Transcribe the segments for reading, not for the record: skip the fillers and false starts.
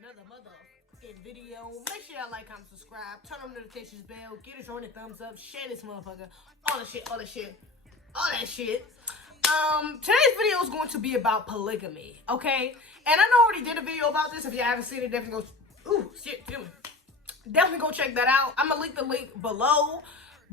another motherfucking video. Make sure y'all like, comment, subscribe, turn on the notifications bell, get us on the thumbs up, share this motherfucker, all that shit. Today's video is going to be about polygamy, okay? And I know I already did a video about this. If you haven't seen it, definitely go, definitely go check that out. I'm gonna link the link below.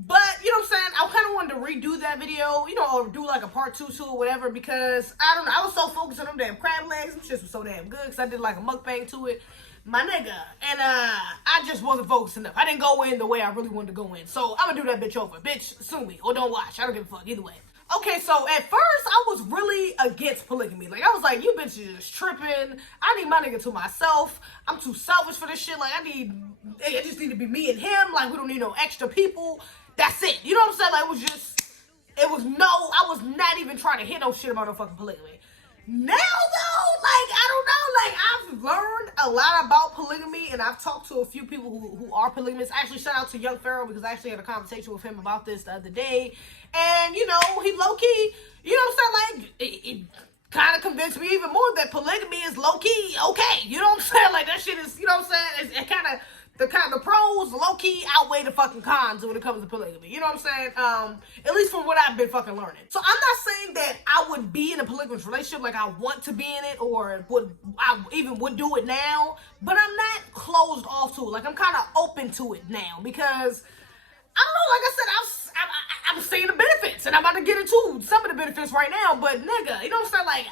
But, you know what I'm saying, I kind of wanted to redo that video, you know, or do like a part 2 to it or whatever, because, I don't know, I was so focused on them damn crab legs. Them shits was so damn good, because I did like a mukbang to it, my nigga, and I just wasn't focused enough. I didn't go in the way I really wanted to go in, so I'm gonna do that bitch over. Bitch, sue me, or don't watch, I don't give a fuck, either way. Okay, so at first, I was really against polygamy. Like, I was like, you bitches just tripping. I need my nigga to myself. I'm too selfish for this shit. Like, it just need to be me and him. Like, we don't need no extra people. That's it. You know what I'm saying? Like, I was not even trying to hit no shit about no fucking polygamy. Now, though, like, I don't know. Like, I've learned a lot about polygamy, and I've talked to a few people who are polygamists. Actually, shout out to Young Pharaoh, because I actually had a conversation with him about this the other day. And, you know, he low-key, you know what I'm saying? Like, it kind of convinced me even more that polygamy is low-key okay. You know what I'm saying? Like, that shit is, you know what I'm saying? It kind of... The pros low-key outweigh the fucking cons when it comes to polygamy. You know what I'm saying? At least from what I've been fucking learning. So I'm not saying that I would be in a polygamous relationship, like I want to be in it, or I even would do it now. But I'm not closed off to it. Like, I'm kind of open to it now, because I don't know. Like I said, I'm seeing the benefits, and I'm about to get into some of the benefits right now. But nigga, you know what I'm saying? Like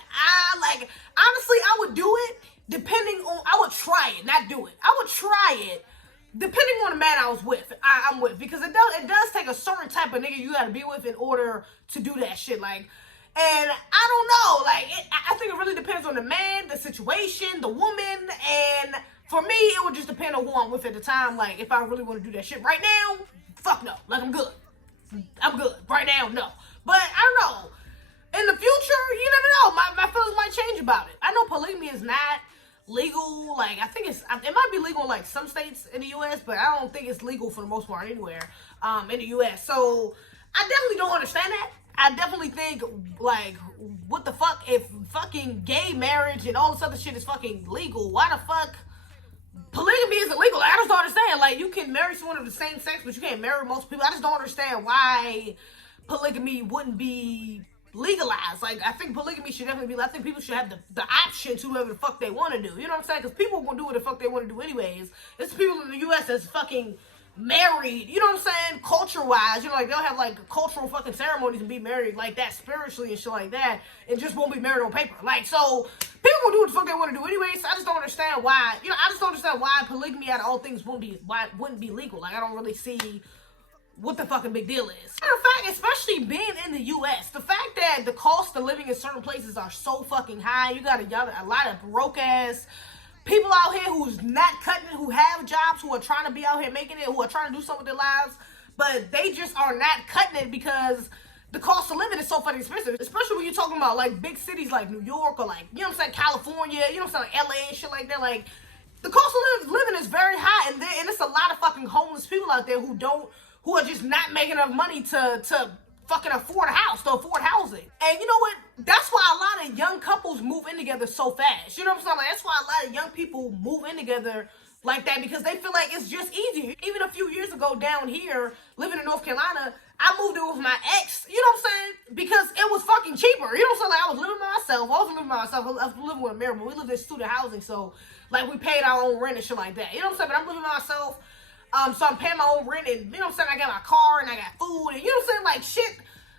honestly, I would do it depending on. I would try it, not do it. I would try it. Depending on the man I'm with, because it does take a certain type of nigga you gotta be with in order to do that shit. Like, and I don't know, like, I think it really depends on the man, the situation, the woman, and for me, it would just depend on who I'm with at the time. Like, if I really want to do that shit right now, fuck no. Like, I'm good. Right now, no. But I don't know. In the future, you never know. My feelings might change about it. I know polygamy is not legal. Like, I think it might be legal in like some states in the U.S., but I don't think it's legal for the most part anywhere in the U.S. So I definitely don't understand that. I definitely think, like, what the fuck, if fucking gay marriage and all this other shit is fucking legal, why the fuck polygamy isn't legal? Like, I just don't understand. Like, you can marry someone of the same sex, but you can't marry multiple people. I just don't understand why polygamy wouldn't be legalized. Like, I think polygamy should definitely be, I think people should have the option to do whatever the fuck they want to do. You know what I'm saying? Because people will do what the fuck they want to do anyways. It's people in the U.S. that's fucking married, you know what I'm saying, culture-wise. You know, like, they'll have, like, cultural fucking ceremonies and be married like that spiritually and shit like that, and just won't be married on paper. Like, so people will do what the fuck they want to do anyways. So I just don't understand why, you know, I just don't understand why polygamy out of all things wouldn't be legal. Like, I don't really see what the fucking big deal is. Matter of fact, especially being in the U.S., the fact that the cost of living in certain places are so fucking high, you got a lot of broke-ass people out here who's not cutting it, who have jobs, who are trying to be out here making it, who are trying to do something with their lives, but they just are not cutting it because the cost of living is so fucking expensive. Especially when you're talking about, like, big cities like New York or, like, you know what I'm saying, California, you know what I'm saying, like, LA and shit like that. Like, the cost of living is very high, and it's a lot of fucking homeless people out there who are just not making enough money to fucking afford a house, to afford housing. And you know what? That's why a lot of young couples move in together so fast. You know what I'm saying? Like, that's why a lot of young people move in together like that, because they feel like it's just easier. Even a few years ago down here, living in North Carolina, I moved in with my ex, you know what I'm saying? Because it was fucking cheaper. You know what I'm saying? Like, I was living by myself. I wasn't living by myself. I was living with a married, but we lived in student housing, so, like, we paid our own rent and shit like that. You know what I'm saying? But I'm living by myself. So I'm paying my own rent, and you know what I'm saying, I got my car, and I got food, and you know what I'm saying, like, shit,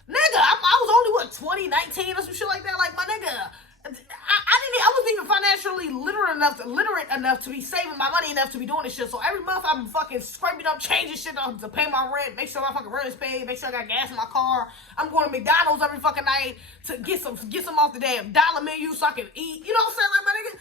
nigga, I was only, what, 20, 19, or some shit like that, like, my nigga, I wasn't even financially literate enough to be saving my money enough to be doing this shit. So every month I'm fucking scraping up, changing shit up to pay my rent, make sure my fucking rent is paid, make sure I got gas in my car. I'm going to McDonald's every fucking night to get some off the damn dollar menu so I can eat. You know what I'm saying? Like, my nigga,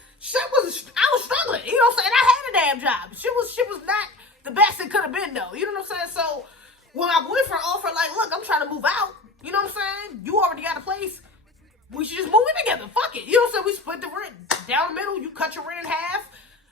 I was struggling. You know what I'm saying? I had a damn job. Shit was not the best it could have been, though. You know what I'm saying? So when my boyfriend offered, like, look, I'm trying to move out. You know what I'm saying? You already got a place. We should just move in together. Fuck it. You know what I'm saying? We split the rent down the middle. You cut your rent in half.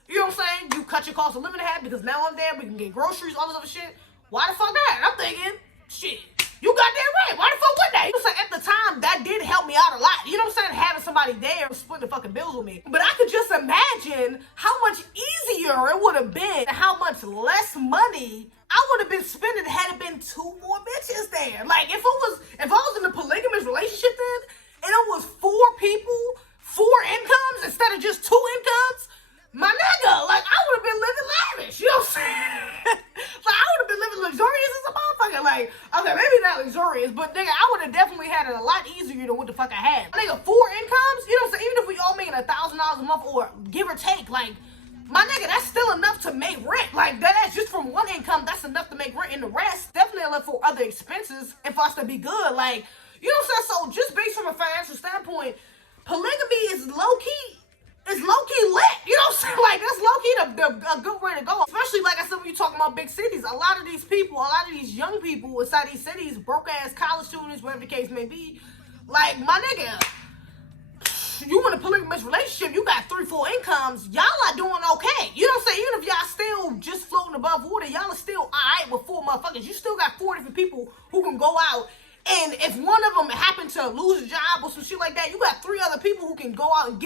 You know what I'm saying? You cut your cost of living in half, because now I'm there. We can get groceries, all this other shit. Why the fuck not? I'm thinking, shit, you got that right. Why the fuck wouldn't I Like, you know what I'm saying? At the time, that did help me out a lot. You know what I'm saying? Having somebody there split the fucking bills with me. But I could just imagine how much easier it would have been and how much less money I would have been spending had it been 2 more bitches there. Like, if I was in a polygamous relationship then, and it was 4 people, 4 incomes instead of just 2 incomes, my nigga, like, I would have been living lavish. You know what I'm saying? Like, I would have been living luxurious as a motherfucker. Like, okay, maybe not luxurious, but nigga, I would have definitely had it a lot easier than what the fuck I had. Nigga, 4 incomes, you know what I'm saying? Even if we all making $1,000 a month or give or take, like, my nigga, that's still enough to make rent. Like, that's just from one income, that's enough to make rent. And the rest, definitely enough for other expenses and for us to be good. Like, you know what I'm saying? So, just based from a financial standpoint, polygamy is low-key. It's low-key lit, you know what I'm saying? Like, that's low-key a good way to go. Especially, like I said, when you're talking about big cities. A lot of these people, a lot of these young people inside these cities, broke-ass college students, whatever the case may be, like, my nigga, you in a polygamous relationship, you got 3, 4 incomes, y'all are doing okay. You know what I'm saying? Even if y'all still just floating above water, y'all are still alright with 4 motherfuckers. You still got 4 different people who can go out, and if one of them happen to lose a job or some shit like that, you got 3 other people who can go out and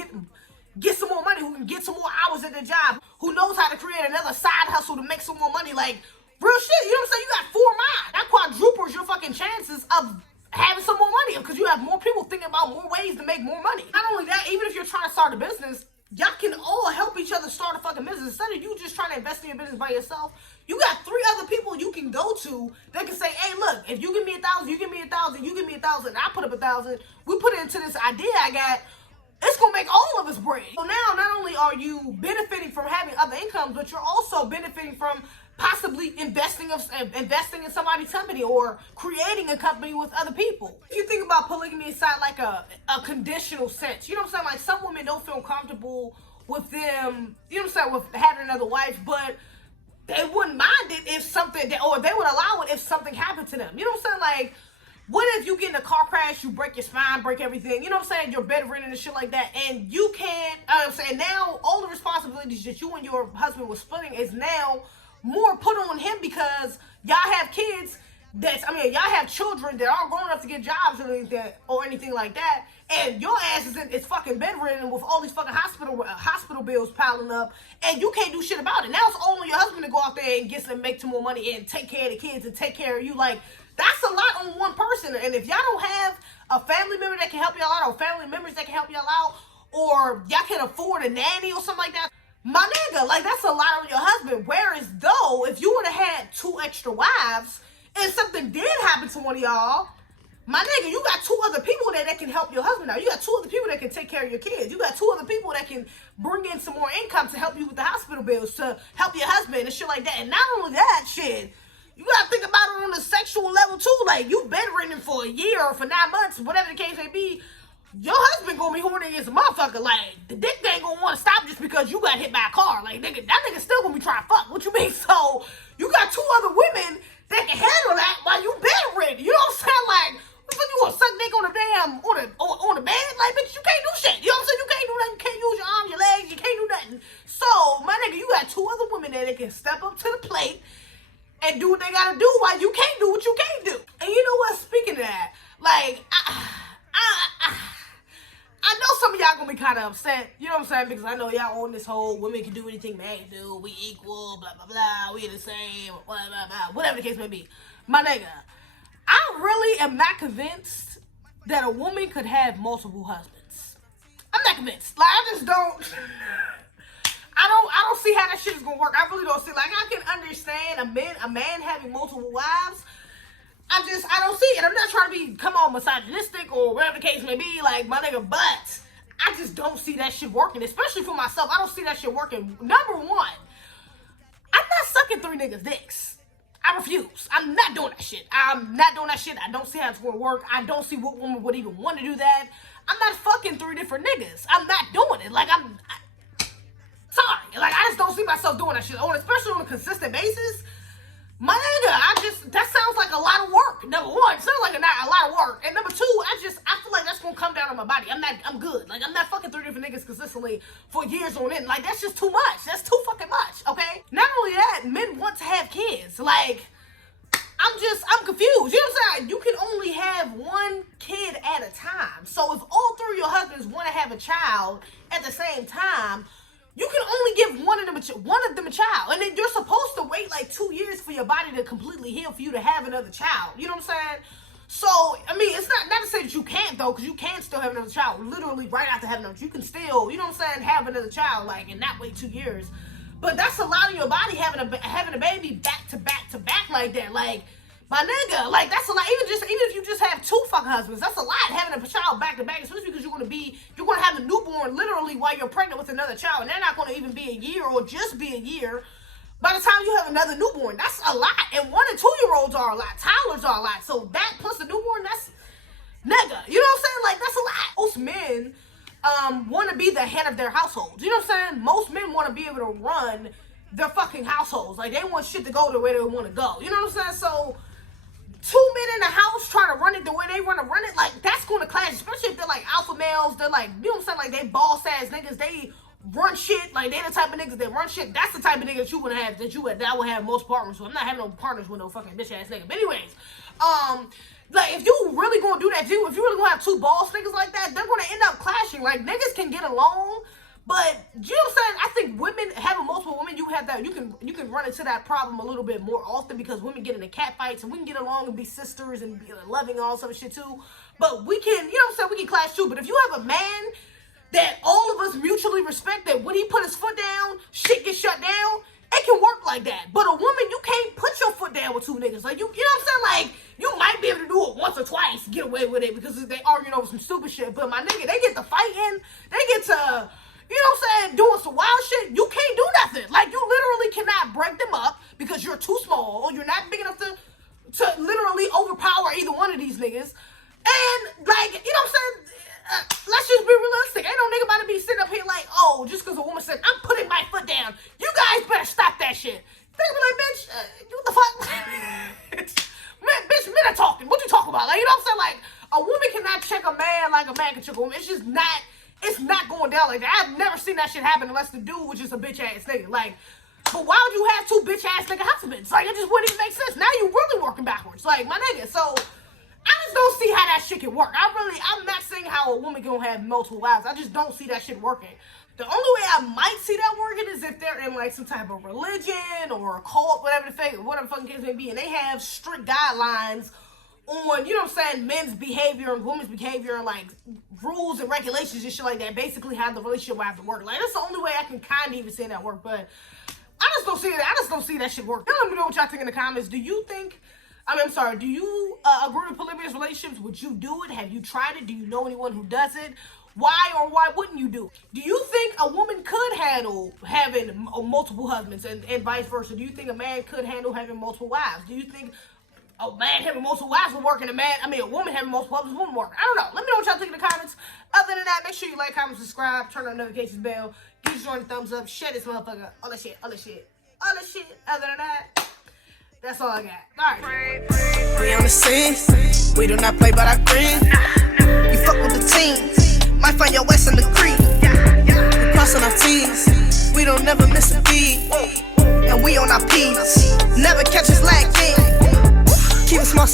get some more money, who can get some more hours at their job, who knows how to create another side hustle to make some more money. Like, real shit, you know what I'm saying? You got 4 minds. That quadruples your fucking chances of having some more money because you have more people thinking about more ways to make more money. Not only that, even if you're trying to start a business, y'all can all help each other start a fucking business. Instead of you just trying to invest in your business by yourself, you got 3 other people you can go to that can say, hey, look, if you give me 1,000, you give me 1,000, you give me 1,000, I put up 1,000, we put it into this idea I got, it's going to make all of us bread. So now, not only are you benefiting from having other incomes, but you're also benefiting from possibly investing in somebody's company or creating a company with other people. If you think about polygamy inside like a conditional sense, you know what I'm saying? Like, some women don't feel comfortable with them, you know what I'm saying, with having another wife, but they wouldn't mind it if something, or they would allow it if something happened to them. You know what I'm saying? Like, what if you get in a car crash, you break your spine, break everything, you know what I'm saying, you're bedridden and shit like that, and you can't, I'm saying, now all the responsibilities that you and your husband were splitting is now more put on him because y'all have kids y'all have children that aren't grown enough to get jobs or anything like that, and your ass is fucking bedridden with all these fucking hospital bills piling up, and you can't do shit about it. Now it's all on your husband to go out there and make some more money and take care of the kids and take care of you. Like, that's a lot on one person. And if y'all don't have a family member that can help y'all out, or family members that can help y'all out, or y'all can afford a nanny or something like that, my nigga, like, that's a lot on your husband. Whereas though, if you would have had 2 extra wives and something did happen to one of y'all, my nigga, you got 2 other people that can help your husband out. You got 2 other people that can take care of your kids. You got 2 other people that can bring in some more income to help you with the hospital bills, to help your husband and shit like that. And not only that, shit, you gotta think about it on the sexual level too. Like, you bedridden for a year or for 9 months, whatever the case may be, your husband gonna be horny as a motherfucker. Like, the dick ain't gonna wanna stop just because you got hit by a car. Like, nigga, that nigga still gonna be trying to fuck. What you mean? So, you got 2 other women that can handle that while you bedridden. You know what I'm saying? Like, what the fuck, you gonna suck dick on the damn, on the bed? Like, bitch, you can't do shit. You know what I'm saying? You can't do nothing. You can't use your arms, your legs. You can't do nothing. So, my nigga, you got 2 other women that can step up to the plate and do what they gotta do while you can't do what you can't do. And you know what? Speaking of that, like, I know some of y'all gonna be kind of upset, you know what I'm saying, because I know y'all on this whole women can do anything men do, we equal, blah, blah, blah, we the same, blah, blah, blah, whatever the case may be. My nigga, I really am not convinced that a woman could have multiple husbands. I'm not convinced. Like, I just don't... I don't see how that shit is gonna work. I really don't see. Like, I can understand a man having multiple wives. I don't see it. I'm not trying to come on misogynistic or whatever the case may be, like, my nigga, but I just don't see that shit working, especially for myself. I don't see that shit working. Number one, I'm not sucking 3 niggas' dicks. I refuse. I'm not doing that shit. I'm not doing that shit. I don't see how it's gonna work. I don't see what woman would even want to do that. I'm not fucking 3 different niggas. I'm not doing it. Like, sorry. Like, I just don't see myself doing that shit, especially on a consistent basis. My nigga, that sounds like a lot of work. Number one, it sounds like a lot of work. And number 2, I feel like that's gonna come down on my body. I'm good. Like, I'm not fucking 3 different niggas consistently for years on end. Like, that's just too much. That's too fucking much, okay? Not only that, men want to have kids. Like, I'm confused. You know what I'm saying? You can only have one time. So if all three of your husbands want to have a child at the same time, you can only give one of them a child. And then you're supposed to wait like 2 years for your body to completely heal for you to have another child. You know what I'm saying? So, I mean, it's not to say that you can't, though, because you can still have another child. Literally, right after having another, you can still, you know what I'm saying, have another child, like, and not wait 2 years. But that's allowing your body having a baby back to back to back like that. Like, my nigga, like, that's a lot. Even if you just have 2 fucking husbands, that's a lot, having a child back to back, especially because you're gonna have a newborn literally while you're pregnant with another child, and they're not gonna even be a year or just be a year. By the time you have another newborn, that's a lot. And 1 and 2-year-olds are a lot. Toddlers are a lot. So that plus a newborn, that's nigga. You know what I'm saying? Like, that's a lot. Most men want to be the head of their households. You know what I'm saying? Most men want to be able to run their fucking households. Like, they want shit to go the way they want to go. You know what I'm saying? So 2 men in the house trying to run it the way they want to run it, like, that's going to clash. Especially if they're like alpha males. They're like, you know what I'm saying? Like, they boss ass niggas. They run shit, like they the type of niggas that run shit. That's the type of niggas you would have that I would have most partners with. I'm not having no partners with no fucking bitch ass nigga. But anyways, like if you really gonna do that, if you really gonna have 2 boss niggas like that, they're gonna end up clashing. Like niggas can get along, but you know what I'm saying? I think women having multiple women, you have that you can run into that problem a little bit more often because women get into cat fights and we can get along and be sisters and be loving and all some shit too. But we can, you know what I'm saying? We can clash too. But if you have a man that all of us mutually respect, that when he put his foot down, shit gets shut down, it can work like that. But a woman, you can't put your foot down with 2 niggas. Like, you know what I'm saying? Like, you might be able to do it once or twice, get away with it, because they arguing over some stupid shit. But my nigga, they get to fighting, they get to, you know what I'm saying, doing some wild shit. You can't do nothing. Like, you literally cannot break them up because you're too small or you're not big enough to literally overpower either one of these niggas. And, like, you know what I'm saying? Let's just be realistic. Ain't no nigga about to be sitting up here like, oh, just because a woman said, I'm putting my foot down, you guys better stop that shit. They be like, bitch, what the fuck? Man, bitch, men are talking. What you talking about? Like, you know what I'm saying? Like, a woman cannot check a man like a man can check a woman. It's just not, it's not going down like that. I've never seen that shit happen unless the dude was just a bitch ass nigga. Like, but why would you have 2 bitch ass nigga husbands? Like, it just wouldn't even make sense. Now you really working backwards. Like, my nigga, so I just don't see how that shit can work. I'm not saying how a woman can have multiple wives. I just don't see that shit working. The only way I might see that working is if they're in like some type of religion or a cult, whatever the fucking case may be, and they have strict guidelines on, you know what I'm saying, men's behavior and women's behavior and like rules and regulations and shit like that. Basically how the relationship will have to work. Like, that's the only way I can kind of even see that work. But I just don't see that. I just don't see that shit work. Let me know what y'all think in the comments. Do you think, do you agree with polygamous relationships? Would you do it? Have you tried it? Do you know anyone who does it? Why or why wouldn't you do it? Do you think a woman could handle having multiple husbands and vice versa? Do you think a man could handle having multiple wives? Do you think a man having multiple wives would work and a woman having multiple husbands wouldn't work? I don't know. Let me know what y'all think in the comments. Other than that, make sure you like, comment, subscribe, turn on the notifications bell, give this joint a thumbs up, share this motherfucker, all that shit. Other than that, that's all I got. Alright. We on the scene. We do not play by our green. You fuck with the team. Might find your west in the creek. We crossing our T's. We don't never miss a beat. And we on our P's. Never catch us lacking. Keep it small.